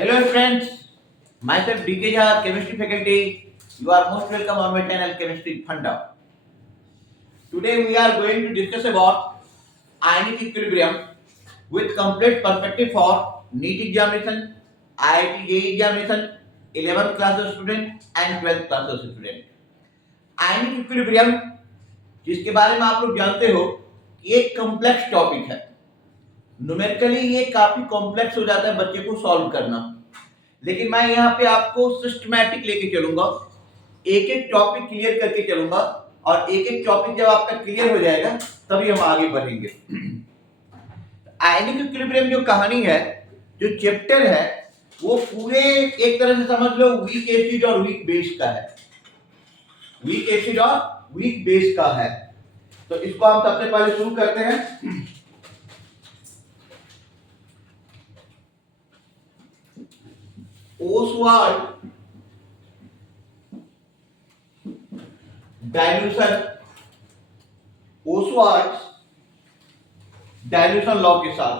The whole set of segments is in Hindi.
Hello friends, myself DK Jha, chemistry faculty. You are most welcome on my channel Chemistry Funda. Today we are going to discuss about ionic equilibrium with complete perspective for NEET examination, IIT JEE examination, 11th class student and 12th class student. Ionic equilibrium जिसके बारे में आप लोग जानते हो कि एक कॉम्प्लेक्स टॉपिक है। न्यूमेरिकली ये काफी कॉम्प्लेक्स हो जाता है बच्चे को सॉल्व करना, लेकिन मैं यहाँ पे आपको सिस्टमैटिक लेके चलूंगा, एक एक टॉपिक क्लियर करके चलूंगा और एक एक टॉपिक जब आपका क्लियर हो जाएगा तभी हम आगे बढ़ेंगे। आयनिक इक्विलिब्रियम जो कहानी है, जो चैप्टर है, वो पूरे एक तरह से समझ लो वीक एसिड और वीक बेस का है। वीक एसिड और वीक बेस का है। तो इसको हम सबसे पहले शुरू करते हैं। ओसवाल्ड डाइल्यूशन लॉ के साथ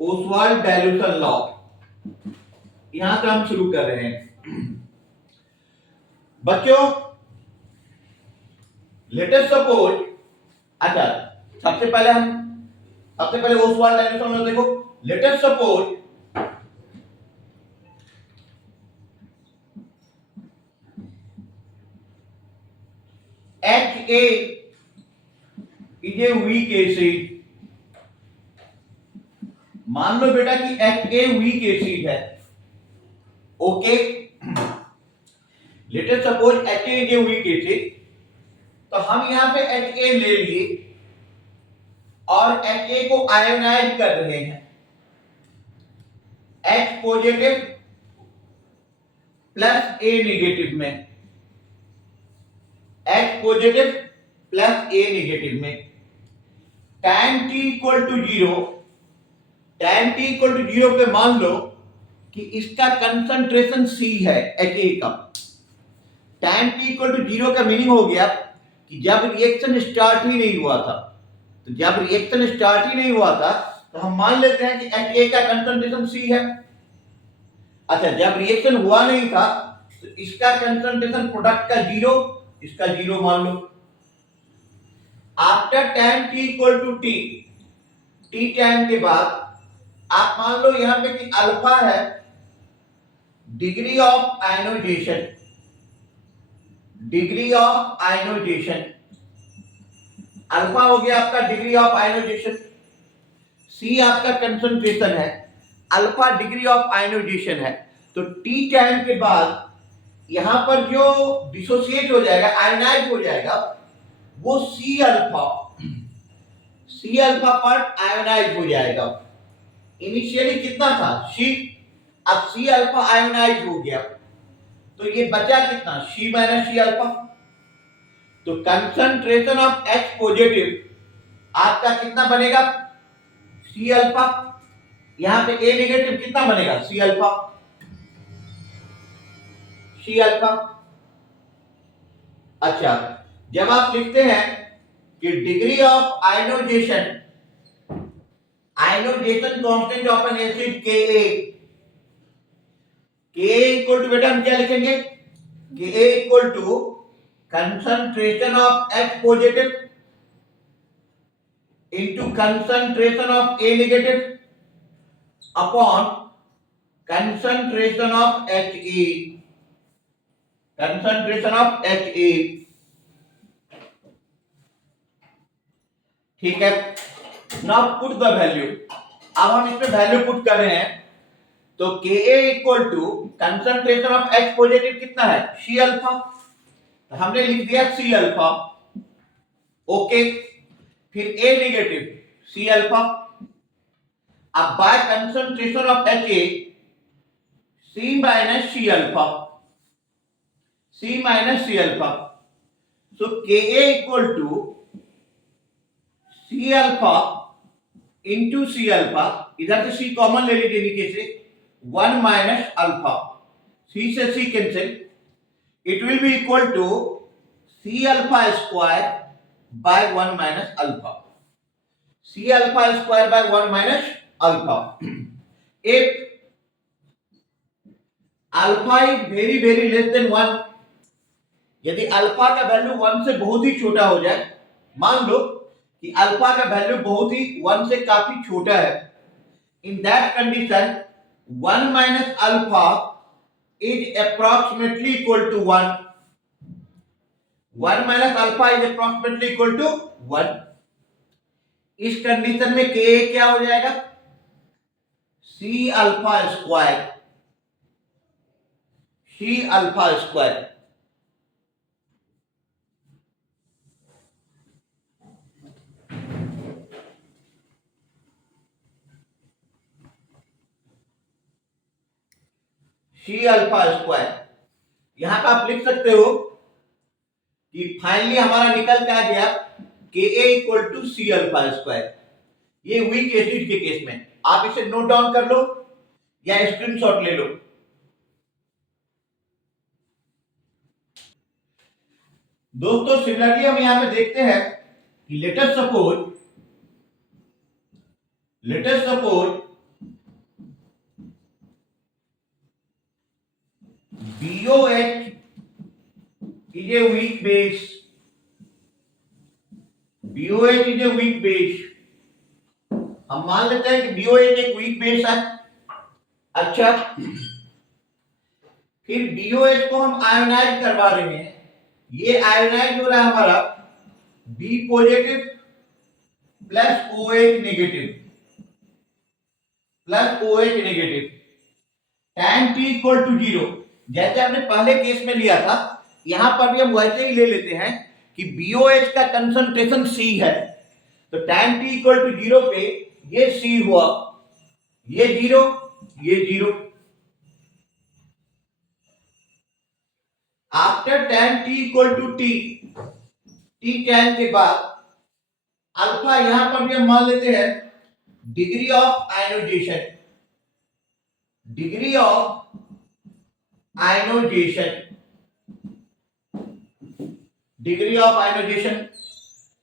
ओसवाल्ड डाइल्यूशन लॉ यहां से हम शुरू कर रहे हैं। बच्चों लेट अस सपोज, अच्छा सबसे पहले ओसवाल्ड डाइल्यूशन लॉ देखो। Late us suppose HA is a weak acid। मान लो बेटा कि HA वीक एसिड है। Okay, late us suppose HA is a weak acid। तो हम यहां पे HA ले लिए और HA को आयोनाइज कर रहे हैं। H positive plus A negative में, H positive plus A negative में। tan T equal to 0, tan T equal to 0 पे मान लो कि इसका कंसंट्रेशन C है HA का। tan T इक्वल टू 0 का मीनिंग हो गया कि जब रिएक्शन स्टार्ट ही नहीं हुआ था, तो जब रिएक्शन स्टार्ट ही नहीं हुआ था तो हम मान लेते हैं कि HA का कंसंट्रेशन C है। अच्छा, जब रिएक्शन हुआ नहीं था तो इसका कंसंट्रेशन प्रोडक्ट का 0, इसका 0 मान लो। After tan T equal to T, T tan के बाद आप मान लो यहां पे कि अल्फा है degree of ionisation, degree of ionisation. Alpha हो गया आपका डिग्री ऑफ आयनाइजेशन, सी आपका कंसंट्रेशन है, अल्फा डिग्री ऑफ आयनाइजेशन है। तो टी टाइम के बाद यहां पर जो डिसोसिएट हो जाएगा, आयनाइज हो जाएगा, वो सी अल्फा पर आयनाइज हो जाएगा। इनिशियली कितना था सी, अब सी अल्फा आयनाइज हो गया तो ये बचा कितना, सी माइनस सी अल्फा। तो कंसंट्रेशन ऑफ H पॉजिटिव आपका कितना बनेगा, सी अल्फा। यहां पे A नेगेटिव कितना बनेगा, सी अल्फा, सी अल्फा। अच्छा, जब आप लिखते हैं कि degree of ionisation, ionisation constant of an acid Ka equal to, बेटा हम क्या लिखेंगे, Ka equal to concentration of H positive into concentration of A negative upon concentration of Ha, concentration of Ha। ठीक है, नाउ पुट द वैल्यू। अब हम इसमें वैल्यू पुट कर रहे हैं तो Ka equal to concentration of H positive कितना है, सी अल्फा, हमने लिख दिया सी अल्फा। ओके, फिर ए नेगेटिव सी अल्फा। अब by concentration of HA C minus C alpha, C minus C alpha. So Ka equal to C alpha into C alpha, इधर से सी कॉमन ले लीजिए नीचे से, 1 माइनस अल्फा, सी से सी cancel, it will be equal to C alpha square by 1 minus alpha। C alpha square by 1 minus alpha. If alpha is very less than 1, यदि अल्फा का वैल्यू 1 से बहुत ही छोटा हो जाए, मान लो कि अल्फा का वैल्यू बहुत ही 1 से काफी छोटा है, in that condition 1 minus alpha is approximately equal to 1. 1 minus alpha is approximately equal to 1. इस कंडीशन में के क्या हो जाएगा? C alpha square. C alpha square. C alpha square. यहां पर आप लिख सकते हो कि फाइनली हमारा निकल क्या गया, Ka equal to C alpha square. ये वीक एसिड के केस में आप इसे नोट डाउन कर लो या स्क्रीनशॉट ले लो. दोस्तों सिमिलरली हम यहां पे देखते हैं कि let us suppose BOH is a weak base. BOH is a weak base. हम मान लेते हैं कि BOH एक वीक बेस है. अच्छा, फिर BOH को हम आयोनाइज करवा रहे हैं. ये आयोनाइज हो रहा है हमारा B positive plus OH negative tan T equal to 0. जैसे हमने पहले केस में लिया था, यहां पर भी हम वैसे ही ले लेते हैं कि BOH का कंसंट्रेशन C है, तो tan T इक्वल टू 0 पे ये C हुआ, ये 0, ये 0. After tan T equal to T tan के बाद अल्फा यहां पर भी हम मान लेते हैं डिग्री ऑफ आयनोजेशन.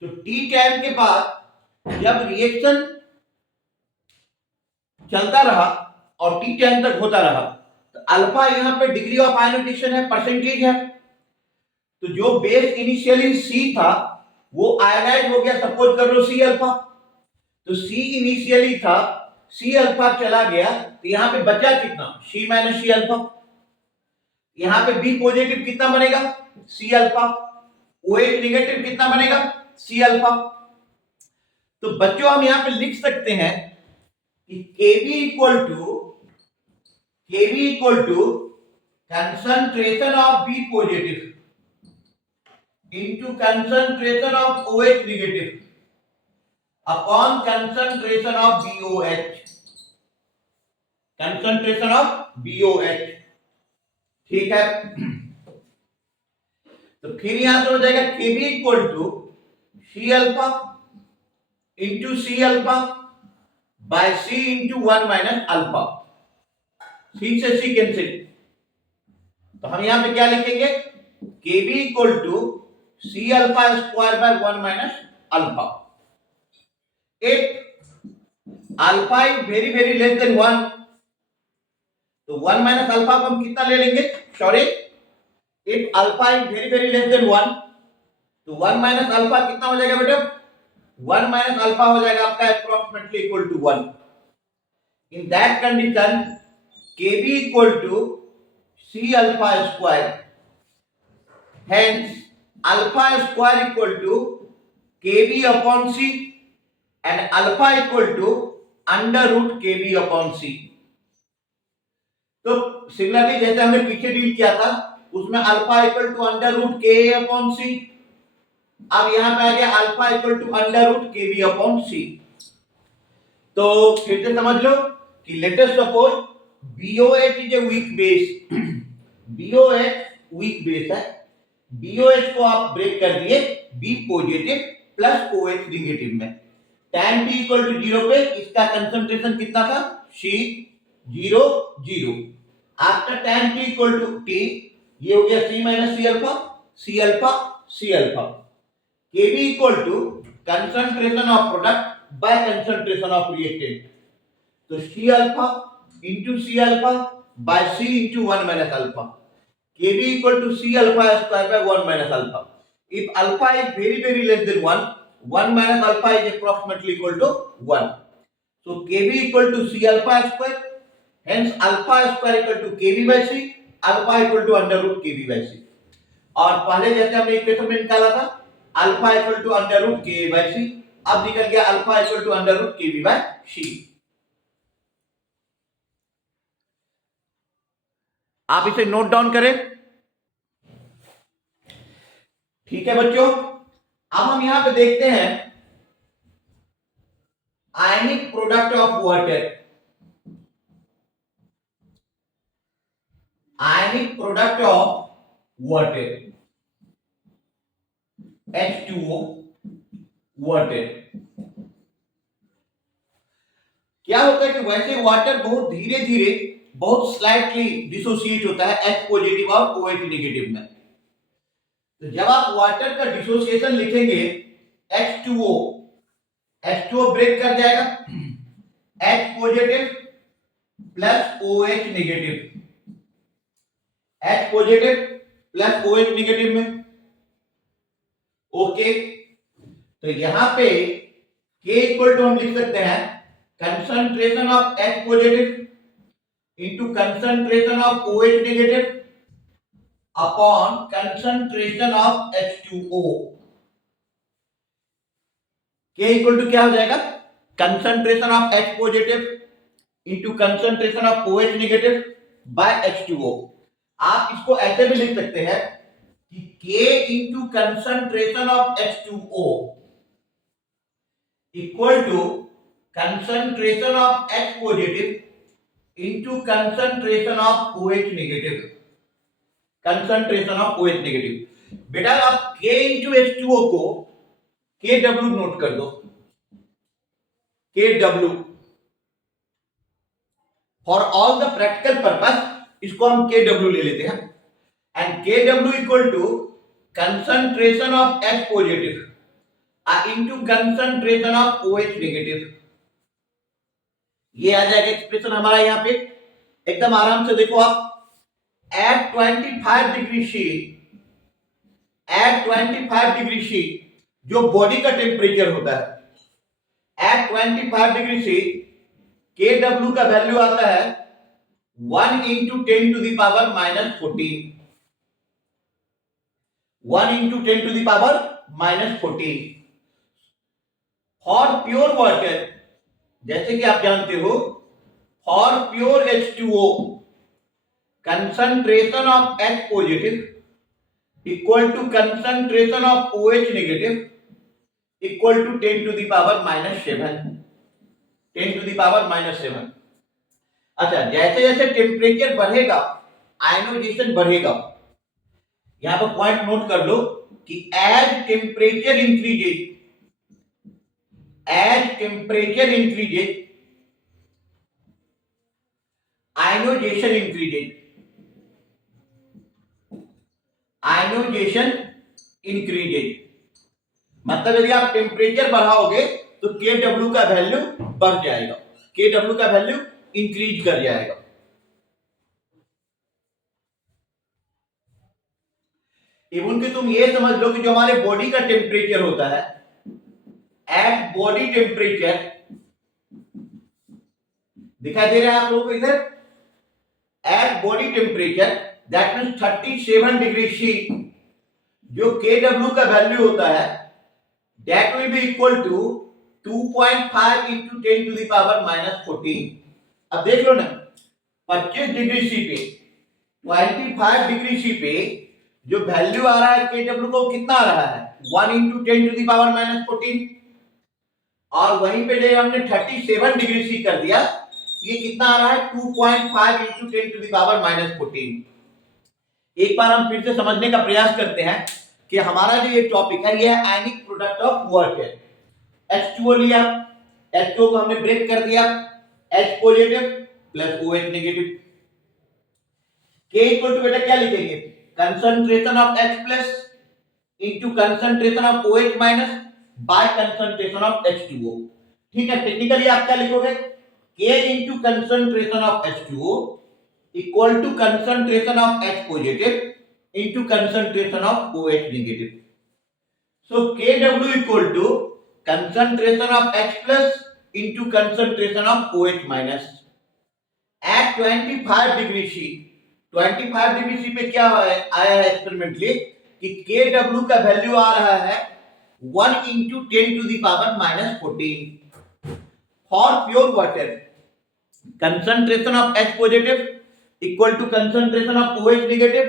तो T tan के बाद जब रिएक्शन चलता रहा और T tan तक होता रहा, तो अल्फा यहां पे डिग्री ऑफ आयनोजेशन है, परसेंटेज है. तो जो बेस इनिशियली C था वो आयनाइज हो गया, सपोज कर लो C अल्फा. तो C इनिशियली था, C अल्फा चला गया, तो यहां पे बचा कितना? C minus C alpha. यहां पे B पॉजिटिव कितना बनेगा? C alpha. OH नेगेटिव कितना बनेगा? C alpha. तो बच्चों हम यहां पे लिख सकते हैं कि Kb equal to concentration of B positive into concentration of OH negative upon concentration of BOH. ठीक है. तो फिर यहां से हो जाएगा Kb equal to C alpha into C alpha by C into 1 minus alpha. C से C कैंसिल. तो हम यहां पे क्या लिखेंगे? Kb equal to C alpha square by 1 minus alpha. If alpha is very less than 1, तो 1 minus alpha को हम कितना ले लेंगे? Sorry, if alpha is very less than 1, तो 1 minus alpha कितना हो जाएगा बेटा? 1 minus alpha हो जाएगा आपका approximately equal to 1. In that condition, Kb equal to C alpha square. Hence alpha square equal to Kb upon C and alpha equal to under root Kb upon C. तो सिमिलरली जैसे हमने पीछे डील किया था उसमें alpha equal to under root K upon C. अब यहां पे आ गया alpha equal to under root K B upon C. तो फिर से समझ लो कि let us suppose BOH is a weak base. BOH weak base है. BOH को आप ब्रेक कर दिए B positive plus OH negative में. tan T इक्वल टू 0 पे इसका कंसंट्रेशन कितना था? C 0 0. After tan T equal to T ये हो गया C minus C alpha, C alpha, C alpha. Kb equal to concentration of product by concentration of reactant. So C alpha into C alpha by C into 1 minus alpha. Kb equal to C alpha square by 1 minus alpha. If alpha is very less than 1, 1 minus alpha is approximately equal to 1. So Kb equal to C alpha square. Hence alpha square equal to Kb by C. Alpha equal to under root Kb by C. और पहले जैसे हमने इक्वेशन में निकाला था alpha equal to under root K by C, अब निकल गया alpha equal to under root K B by C. आप इसे नोट डाउन करें। ठीक है बच्चों, अब हम यहां पे देखते हैं ionic product of water. Ionic product of water H2O water. क्या होता है कि वैसे वाटर बहुत धीरे धीरे बहुत स्लाइटली डिसोसिएट होता है H पॉजिटिव और OH नेगेटिव में। तो जब आप वाटर का डिसोसिएशन लिखेंगे H2O, H2O ब्रेक कर जाएगा H positive plus OH negative, H positive plus OH negative में। ओके, तो यहां पे K इक्वल टू हम लिख सकते हैं concentration of H positive into concentration of OH negative upon concentration of H2O। K equal to क्या हो जाएगा concentration of H positive into concentration of OH negative by H2O। आप इसको ऐसे भी लिख सकते हैं कि K into concentration of H2O equal to concentration of H positive into concentration of OH negative. Concentration of OH negative. बेटा आप K इंटू H2O को KW नोट कर दो, KW for all the practical purpose इसको हम KW ले लेते हैं। And KW equal to concentration of H positive into concentration of OH negative। ये आ जाएगा एक्सप्रेशन हमारा यहाँ पे एकदम आराम से देखो आप। at 25 degree C, at 25 degree C जो बॉडी का टेम्परेचर होता है, at 25 डिग्री C KW का वैल्यू आता है 1 into 10 to the power minus 14। 1 into 10 to the power minus 14। For pure water जैसे कि आप जानते हो for pure H2O concentration of H positive equal to concentration of OH negative equal to 10 to the power minus 7। 10 to the power minus 7। अच्छा, जैसे जैसे टेम्परेचर बढ़ेगा आयनोजेशन बढ़ेगा। यहां पर पॉइंट नोट कर लो कि as temperature increases ionization increases. मतलब यदि आप टेम्परेचर बढ़ाओगे तो KW का वैल्यू बढ़ जाएगा, KW का वैल्यू इंक्रीज कर जाएगा। इवन कि तुम ये समझ लो कि जो हमारे बॉडी का टेम्परेचर होता है एट बॉडी टेम्परेचर, दिखाई दे रहा है आप लोगों को इधर, at body temperature that means 37 degree C जो KW का वैल्यू होता है that will be equal to 2.5 into 10 to the power minus 14। अब देख लो ना 25 डिग्री C पे 25 डिग्री C पे जो वैल्यू आ रहा है KW को कितना आ रहा है 1 into 10 to the power minus 14। और वहीं पे जो हमने 37 डिग्री C कर दिया ये कितना आ रहा है 2.5 into 10 to the power minus 14। एक बार हम फिर से समझने का प्रयास करते हैं कि हमारा जो ये टॉपिक है ये है ionic product of water. H2O लिया, H2O को हमने ब्रेक कर दिया H positive plus OH negative. K equal to बेटा क्या लिखेंगे concentration of H plus into concentration of OH minus by concentration of H2O। ठीक है, टेक्निकली आप क्या लिखोगे, K into concentration of H2O equal to concentration of H positive into concentration of OH negative. So Kw equal to concentration of H plus into concentration of OH minus. At 25 degree C, 25 degree C पे क्या आया है एक्सपेरिमेंटली कि Kw का वैल्यू आ रहा है 1 into 10 to the power minus 14 for pure water. Concentration of H positive equal to concentration of OH negative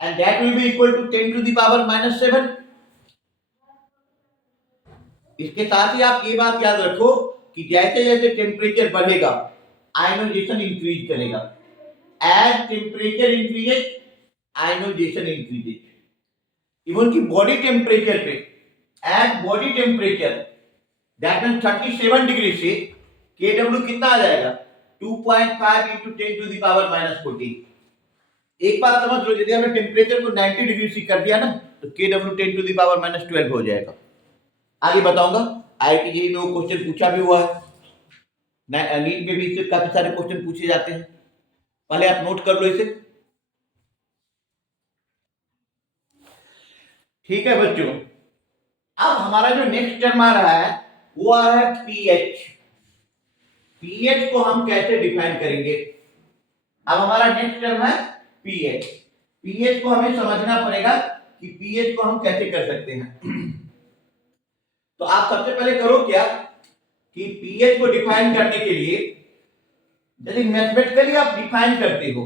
and that will be equal to 10 to the power minus 7. इसके साथ ही आप ये बात याद रखो कि जैसे जैसे टेम्परेचर बढ़ेगा आयनोजेशन इंक्रीज करेगा. As temperature increases ionization increases. Even की बॉडी टेम्परेचर पे at body temperature that means 37 degree से Kw कितना आ जाएगा 2.5 into 10 to the power minus 14. एक बात समझ लो, यदि हमने टेम्परेचर को 90 डिग्री से कर दिया ना तो Kw 10 to the power minus 12 हो जाएगा. आगे बताऊंगा. IIT में वो क्वेश्चन पूछा भी हुआ है, नीट में भी इससे काफी सारे क्वेश्चन पूछे जाते हैं. पहले आप नोट कर लो इसे. ठीक है बच्चों, अब हमारा जो नेक्स्ट टर्म आ रहा है वो आ रहा है पीएच. पीएच को हम कैसे डिफाइन करेंगे. अब हमारा नेक्स्ट टर्म है पीएच. पीएच को हमें समझना पड़ेगा कि पीएच को हम कैसे कर सकते हैं. तो आप सबसे पहले करो क्या कि पीएच को डिफाइन करने के लिए यदि मैथमेटिकली आप डिफाइन करते हो,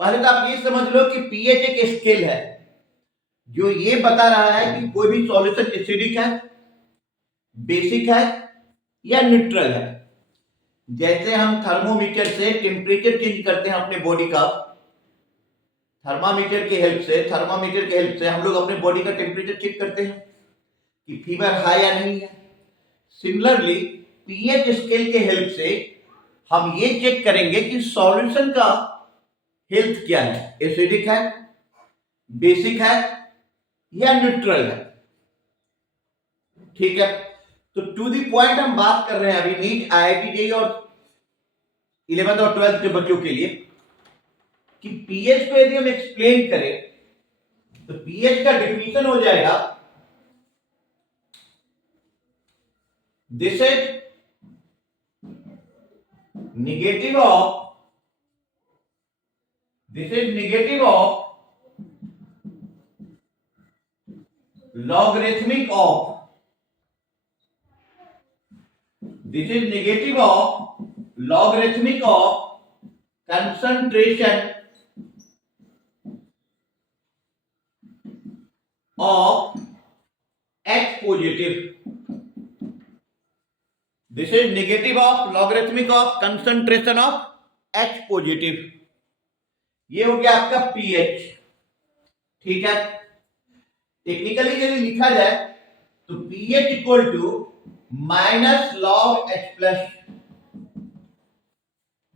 पहले तो आप ये समझ लो कि पीएच एक स्केल है जो ये बता रहा है कि कोई भी सॉल्यूशन एसिडिक है, बेसिक है या न्यूट्रल है. जैसे हम थर्मोमीटर से टेम्परेचर चेंज करते हैं अपने बॉडी का, थर्मामीटर के हेल्प से हम लोग अपने बॉडी का टेम्परेचर चेक करते हैं कि फीवर है या नहीं है. सिमिलरली पीएच स्केल के हेल्प से हम ये चेक करेंगे कि सॉल्यूशन का हेल्थ क्या है, एसिडिक है, बेसिक है या न्यूट्रल है. ठीक है, तो टू दी पॉइंट हम बात कर रहे हैं अभी नीट, IIT जेईई और 11th और 12th के बच्चों के लिए कि पीएच को यदि हम एक्सप्लेन करें तो पीएच का डेफिनेशन हो जाएगा this is negative of logarithmic of concentration of H positive. This is negative of logarithmic of concentration of H positive. ये हो गया आपका pH. ठीक है, टेक्निकली यदि लिखा जाए तो pH equal to minus log H plus,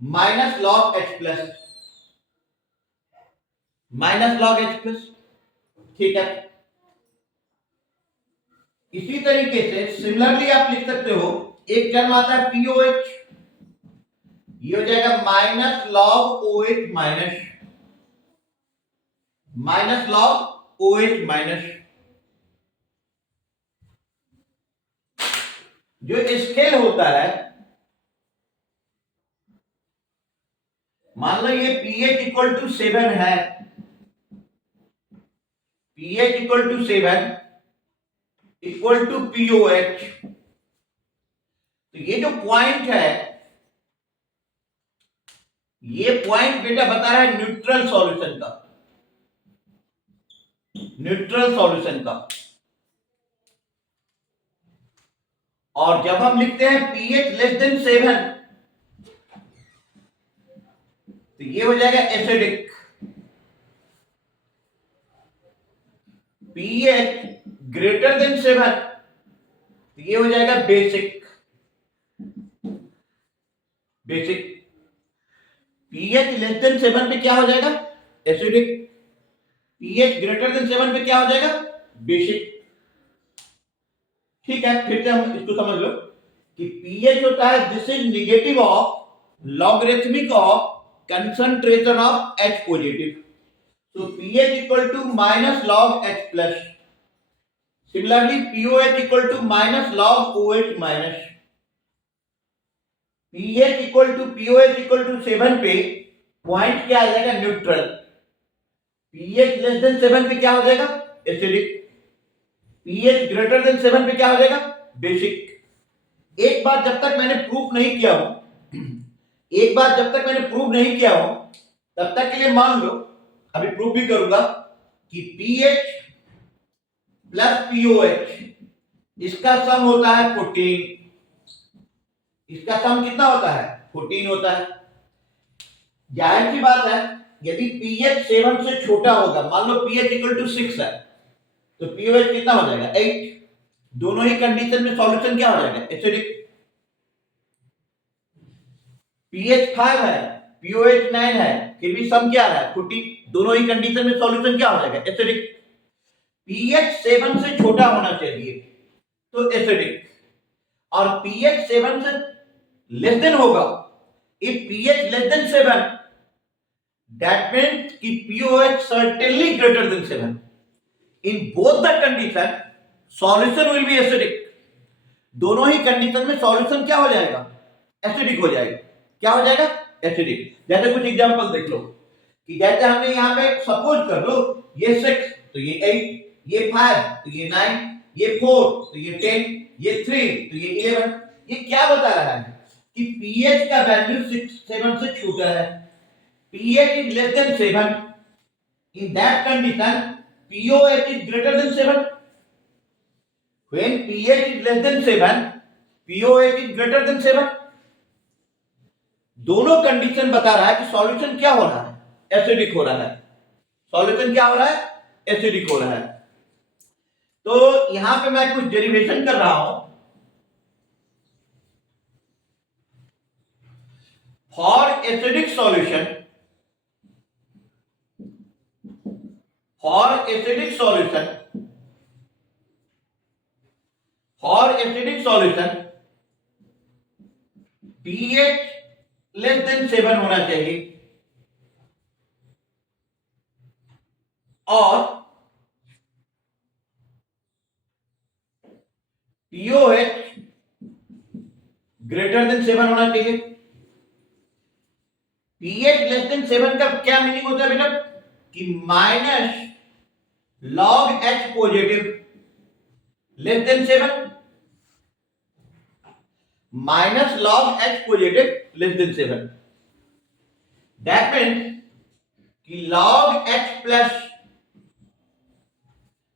minus log H plus, minus log H plus. ठीक है, इसी तरीके से सिमिलरली आप लिख सकते हो, एक टर्म आता है POH, ये हो जाएगा minus log OH minus, minus log OH minus. जो स्केल होता है, मान लो ये pH इक्वल टू 7 है, pH equal to 7 equal to POH. तो ये जो पॉइंट है, ये पॉइंट बेटा बता रहा है न्यूट्रल सॉल्यूशन का, न्यूट्रल सॉल्यूशन का. और जब हम लिखते हैं pH लेस देन 7 तो ये हो जाएगा एसिडिक. pH ग्रेटर देन 7 तो ये हो जाएगा basic. Basic. pH less than 7 पे क्या हो जाएगा एसिडिक, pH ग्रेटर देन 7 पे क्या हो जाएगा बेसिक. ठीक है, फिर से हम इसको समझ लो कि पीएच होता है this is negative of logarithmic of concentration of H positive. So pH equal to minus log H plus. Similarly, POH equal to minus log OH minus. pH equal to POH equal to 7 पे पॉइंट क्या आ जाएगा? न्यूट्रल. pH लेस देन 7 पे क्या हो जाएगा? एसिडिक. pH ग्रेटर देन 7 पे क्या हो जाएगा? बेसिक. एक बात जब तक मैंने प्रूफ नहीं किया हूं तब तक के लिए मान लो, अभी प्रूफ भी करूंगा कि pH प्लस POH इसका सम होता है 14. इसका सम कितना होता है? 14 होता है. जाहिर सी बात है, यदि pH 7 से छोटा होगा, मान लो pH इक्वल टू 6 है, तो POH कितना हो जाएगा? 8. दोनों ही कंडीशन में सॉल्यूशन क्या हो जाएगा? एसिडिक. pH 5 है, POH 9 है, फिर भी सम क्या आ रहा है? 14. दोनों ही कंडीशन में सॉल्यूशन क्या हो जाएगा? एसिडिक. pH 7 से छोटा होना चाहिए तो एसिडिक, और pH 7 से लेस देन होगा. If pH less than 7, that means कि POH certainly greater than 7. In both the condition, solution will be acidic. दोनों ही कंडीशन में सॉल्यूशन क्या हो जाएगा? एसिडिक हो जाएगा. क्या हो जाएगा? एसिडिक. जैसे कुछ एग्जांपल देख लो कि जैसे हमने यहाँ पे सपोज कर लो ये 6 तो ये 8, ये 5 तो ये 9, ये 4 तो ये 10, ये 3 तो ये 11. ये क्या बता रहा है कि pH का वैल्यू 7 से छोटा है. pH is less than 7. In that condition, POH is greater than 7. When pH is less than 7, POH is greater than 7. दोनों कंडीशन बता रहा है कि सॉल्यूशन क्या हो रहा है? एसिडिक हो रहा है. सॉल्यूशन क्या हो रहा है? एसिडिक हो रहा है. तो यहां पे मैं कुछ डेरिवेशन कर रहा हूं. For acidic solution, pH less than 7 होना चाहिए और POH ग्रेटर देन 7 होना चाहिए. pH लेस देन 7 का क्या मीनिंग होता है बेटा? कि minus log H positive less than 7, minus log H positive less than 7. That means कि log H plus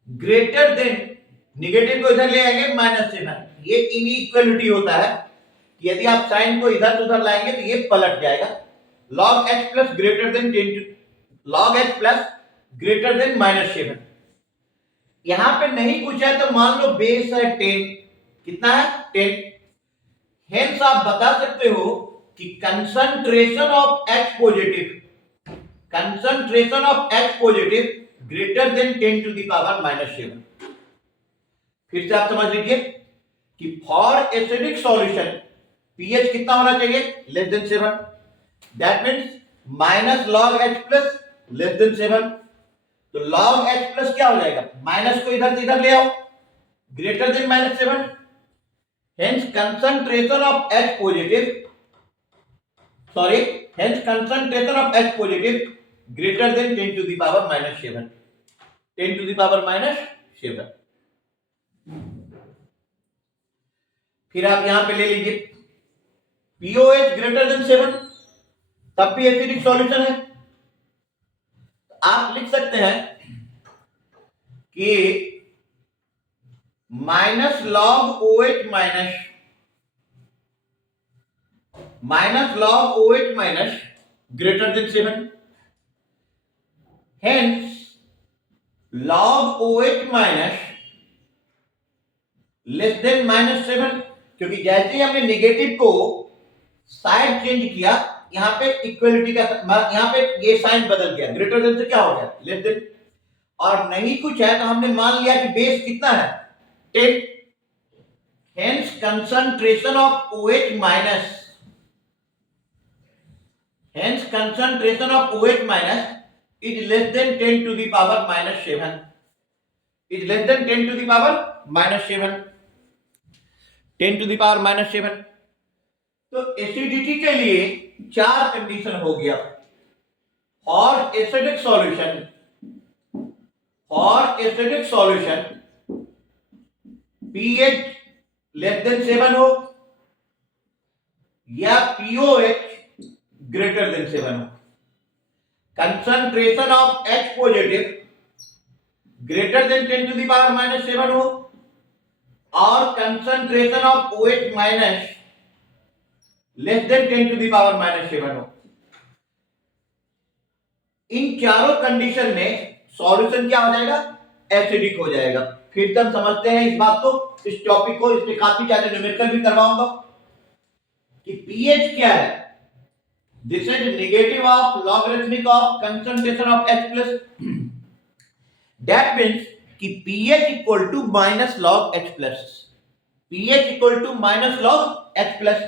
greater then, negative को इधर ले आएंगे -7. ये इनइक्वालिटी होता है कि यदि आप साइन को इधर उधर लाएंगे तो ये पलट जाएगा. log H plus greater than 10 log H plus greater than -7. यहां पे नहीं पूछा है तो मान लो बेस है 10. कितना है? 10. हेंस आप बता सकते हो कि concentration of H positive greater than 10 to the power -7. फिर से आप समझ लीजिए कि फॉर एसिडिक सॉल्यूशन pH कितना होना चाहिए? Less than 7. That means minus log H plus less than 7. तो log H प्लस क्या हो जाएगा? माइनस को इधर से इधर ले आओ, greater than -7. Hence concentration of H positive greater than 10 to the power -7. 10 to the power -7. फिर आप यहां पे ले लीजिए POH ग्रेटर देन 7, तब भी एसिडिक सॉल्यूशन है. आप लिख सकते हैं कि minus log OH minus greater than 7. Hence log OH minus less than -7. क्योंकि जैसे ही हमने नेगेटिव को साइड चेंज किया, यहां पे इक्वलिटी का, यहां पे ये साइन बदल गया, ग्रेटर देन से क्या हो गया? Less than. और नहीं कुछ है तो हमने मान लिया कि बेस कितना है? 10. hence concentration of OH minus, is less than 10 to the power minus 7, is less than 10 to the power minus 7, 10 to the power minus 7. तो एसिडिटी के लिए चार कंडीशन हो गया और acidic solution pH less than 7 हो या pOH ग्रेटर देन 7 हो, concentration of H positive greater than 10 to the power minus 7 हो और concentration of OH minus less than 10 to the power minus 7 हो। इन चारों कंडीशन में सॉल्यूशन क्या हो जाएगा? एसिडिक हो जाएगा। फिर से हम समझते हैं इस बात को, इस टॉपिक को, इसमें काफी ज्यादा न्यूमेरिकल भी करवाऊंगा कि पीएच क्या है। This is negative of logarithmic of concentration of H plus, that means कि pH equal to minus log H plus, pH equal to minus log H plus.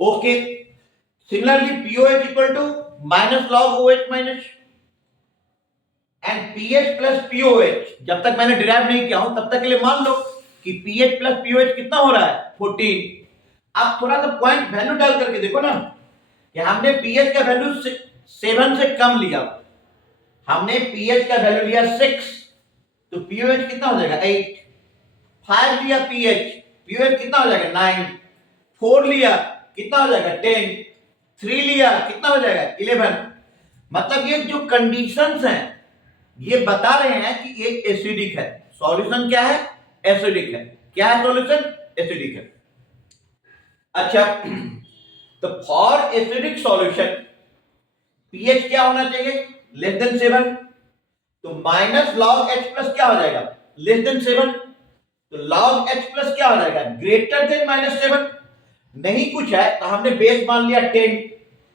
Okay, similarly pOH equal to minus log OH minus and pH plus pOH। जब तक मैंने डिराइव नहीं किया हूं तब तक के लिए मान लो कि pH प्लस pOH कितना हो रहा है? 14। अब थोड़ा सा पॉइंट वैल्यू डाल करके देखो ना कि हमने pH का वैल्यू 7 से कम लिया, हमने pH का वैल्यू लिया 6 तो pOH कितना हो जाएगा? 8। 5 लिया pOH कितना हो जाएगा? 9। 4 लिया कितना हो जाएगा? 10। 3 लिया कितना हो जाएगा? 11। मतलब ये जो कंडीशंस हैं ये बता रहे हैं कि एक एसिडिक है। सॉल्यूशन क्या है? एसिडिक है। क्या है सॉल्यूशन? एसिडिक है। अच्छा, तो फॉर एसिडिक सॉल्यूशन पीएच क्या होना चाहिए? Less than 7। तो माइनस लॉग H प्लस क्या हो जाएगा? Less than 7। तो लॉग H प्लस क्या हो जाएगा? Greater than minus 7। नहीं कुछ है तो हमने बेस मान लिया 10,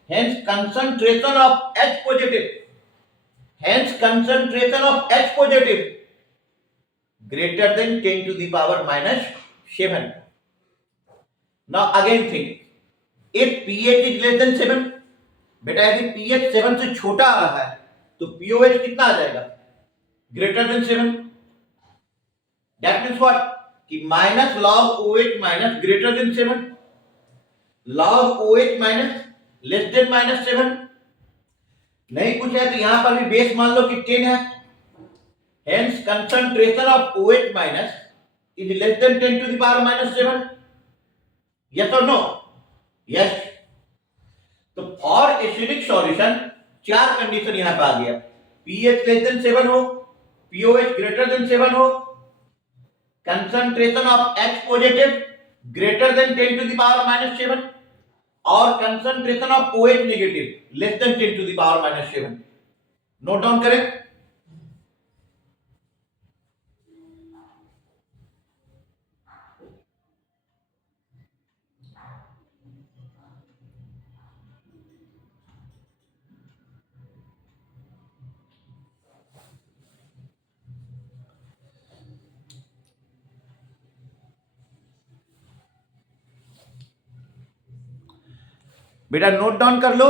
hence concentration of H positive, hence concentration of H positive greater than 10 to the power minus 7. Now again think, if pH is less than 7, बेटा यदि pH 7 से छोटा आ रहा है तो pOH कितना आ जाएगा? greater than 7. That means what? कि minus log OH minus greater than 7, log OH minus less than minus 7. नहीं कुछ है तो यहां पर भी बेस मान लो कि 10 है, hence concentration of OH minus is less than 10 to the power minus 7. yes or no? yes. तो फॉर एसिडिक सॉल्यूशन चार कंडीशन यहां पे आ गया, pH लेस देन 7 हो, pOH ग्रेटर देन 7 हो, concentration of H positive greater than 10 to the power minus 7 और concentration of OH negative less than 10 to the power minus 7। Note down करें। बेटा नोट डाउन कर लो।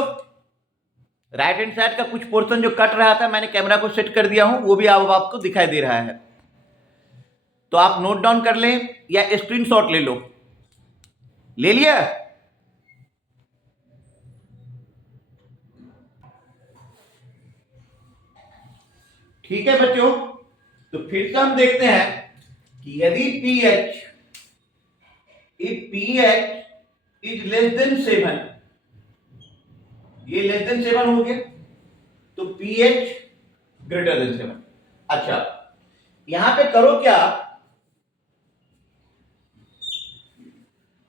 राइट हैंड साइड का कुछ पोर्शन जो कट रहा था मैंने कैमरा को सेट कर दिया हूं, वो भी अब आपको दिखाई दे रहा है, तो आप नोट डाउन कर लें या स्क्रीनशॉट ले लो। ले लिया? ठीक है बच्चों, तो फिर से हम देखते हैं कि यदि pH इज लेस देन 7, ये लेस देन 7 हो गया तो pH ग्रेटर देन 7। अच्छा, यहां पे करो क्या,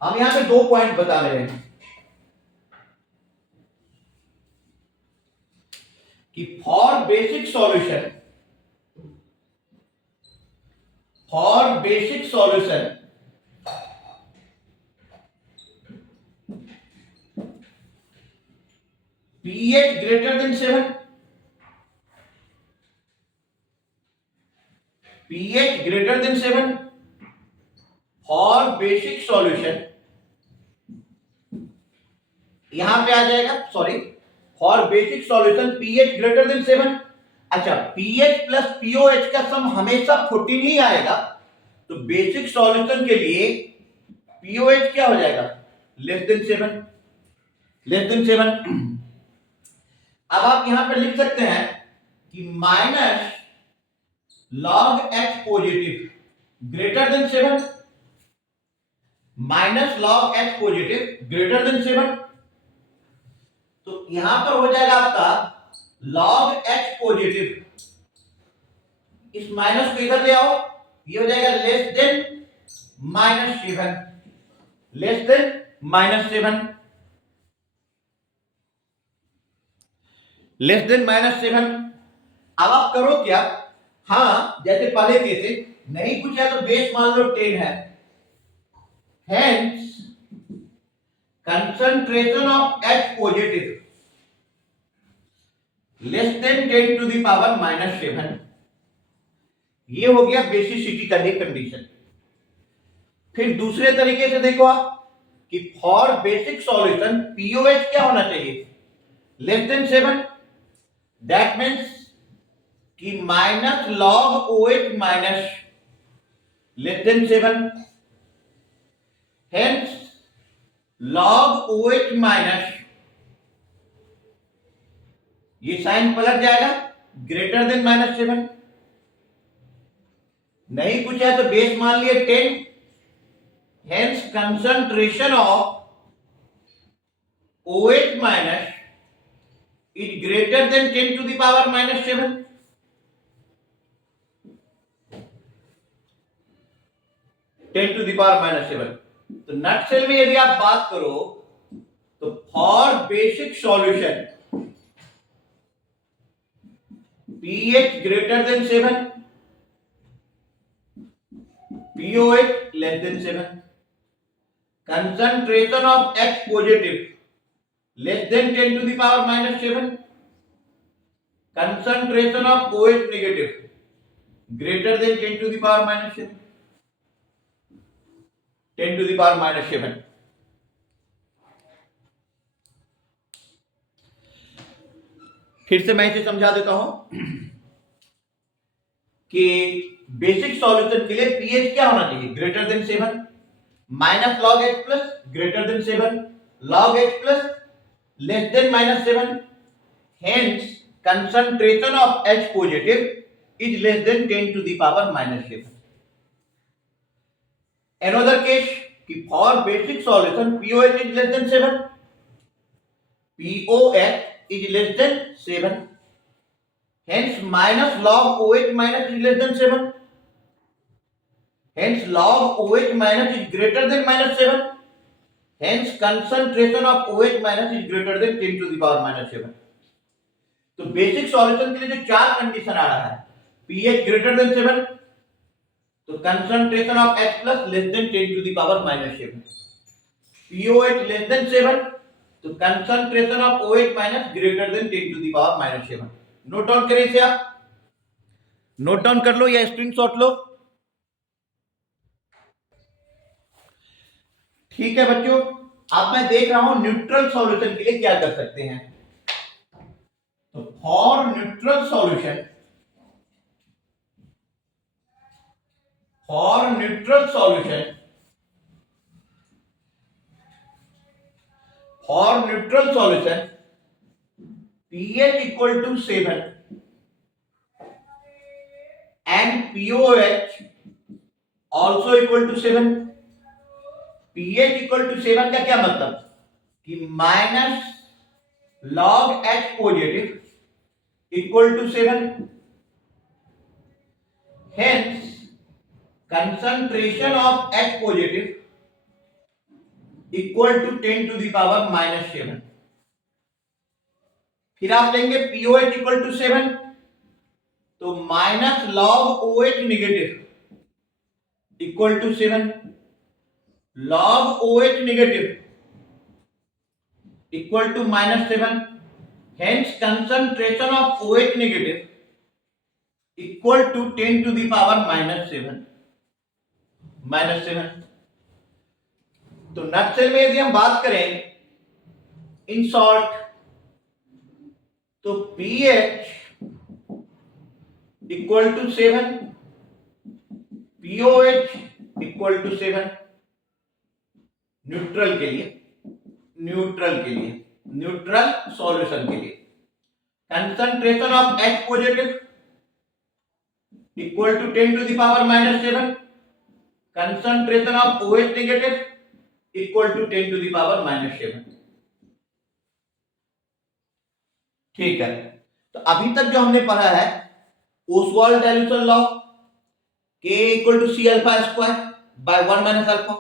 हम यहां पे 2 पॉइंट बता रहे हैं कि for basic solution pH greater than 7, pH greater than 7 for basic solution, यहां पे आ जाएगा, sorry, for basic solution pH greater than 7। अच्छा, पीएच प्लस पीओएच का सम हमेशा 14 ही आएगा, तो बेसिक सॉल्यूशन के लिए पीओएच क्या हो जाएगा, लेस देन 7, लेस देन 7। अब आप यहां पर लिख सकते हैं कि minus log x positive greater than 7, minus log x positive greater than 7। तो यहां पर हो जाएगा आपका लॉग एक्स पॉजिटिव, इस माइनस को इधर ले आओ, ये हो जाएगा less than -7, less than -7, less than -7। अब आप करो क्या, हाँ जैसे पहले के थे, नहीं कुछ है तो बेस मान लो 10 है, hence concentration of H positive less than 10 to the power -7। ये हो गया बेसिसिटी का एक कंडीशन। फिर दूसरे तरीके से देखो आप कि फॉर बेसिक सॉल्यूशन पीओएच क्या होना चाहिए, लेस देन 7। दैट मीन्स कि minus log OH minus less than 7, hence log OH minus, ये साइन पलट जाएगा, ग्रेटर देन -7। नहीं कुछ है तो बेस मान लिए 10, hence concentration of OH minus is greater than 10 to the power -7। Ten to the power -7। तो नटसेल में यदि आप बात करो तो for basic solution pH greater than 7, pOH less than 7, concentration of X positive less than 10 to the power -7, concentration of OH negative greater than 10 to the power -7, 10 to the power -7। फिर से मैं इसे समझा देता हूं कि बेसिक सॉल्यूशन के लिए पीएच क्या होना चाहिए, greater than 7, minus log H plus greater than 7, log H plus less than -7, hence concentration of H positive is less than 10 to the power -7। Another case कि for basic solution POH is less than 7, POH is less than 7, hence minus log OH minus is less than 7, hence log OH minus is greater than -7, hence concentration of OH minus is greater than 10 to the power -7। तो बेसिक सॉल्यूशन के लिए जो चार कंडीशन आ रहा है, pH ग्रेटर देन 7, तो concentration of H plus less than 10 to the power -7, pOH less than 7, तो concentration of OH minus greater than 10 to the power -7। Note down करें इसे, आप नोट डाउन कर लो या स्क्रीनशॉट लो। ठीक है बच्चों, अब मैं देख रहा हूं न्यूट्रल सॉल्यूशन के लिए क्या कर सकते हैं। तो for neutral solution, for neutral solution, for neutral solution pH equal to 7 and pOH also equal to 7। pH equal to 7 का क्या मतलब कि minus log H positive equal to 7, hence concentration of H positive equal to 10 to the power -7। फिर आप लेंगे POH इक्वल टू 7, तो minus log OH negative equal to 7, log OH negative equal to -7, hence concentration of OH negative equal to 10 to the power -7। तो नटसेल में यदि हम बात करें इन शॉर्ट, तो pH equal to 7, pOH equal to 7 neutral के लिए, न्यूट्रल सॉल्यूशन के लिए। Concentration of H positive equal to 10 to the power -7, concentration of OH negative equal to 10 to the power -7। ठीक है, तो अभी तक जो हमने पढ़ा है Ostwald dilution law, K equal to C alpha square by 1 minus alpha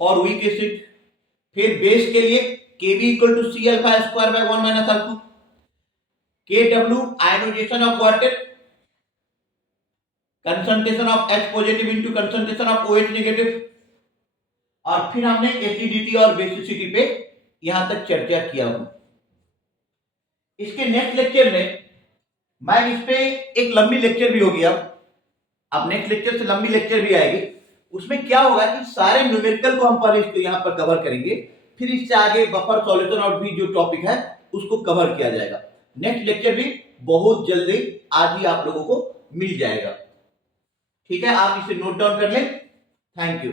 for weak acid. फिर बेस के लिए Kb equal to C alpha square by 1 minus alpha, Kw ionization of water, concentration of H positive into concentration of OH negative. और फिर हमने एसिडिटी और बेसिसिटी पे यहां तक चर्चा किया हूं। इसके नेक्स्ट लेक्चर में मैं इस पे एक लंबी लेक्चर भी होगी, अब नेक्स्ट लेक्चर से लंबी लेक्चर भी आएगी। उसमें क्या होगा कि सारे न्यूमेरिकल को हम पहले इसको यहां पर कवर करेंगे, फिर इससे आगे बफर सॉल्यूशन और भी जो टॉपिक है उसको कवर किया जाएगा। नेक्स्ट लेक्चर भी बहुत जल्दी आज ही आप लोगों को मिल जाएगा। ठीक है, आप इसे नोट डाउन कर लें। Thank you.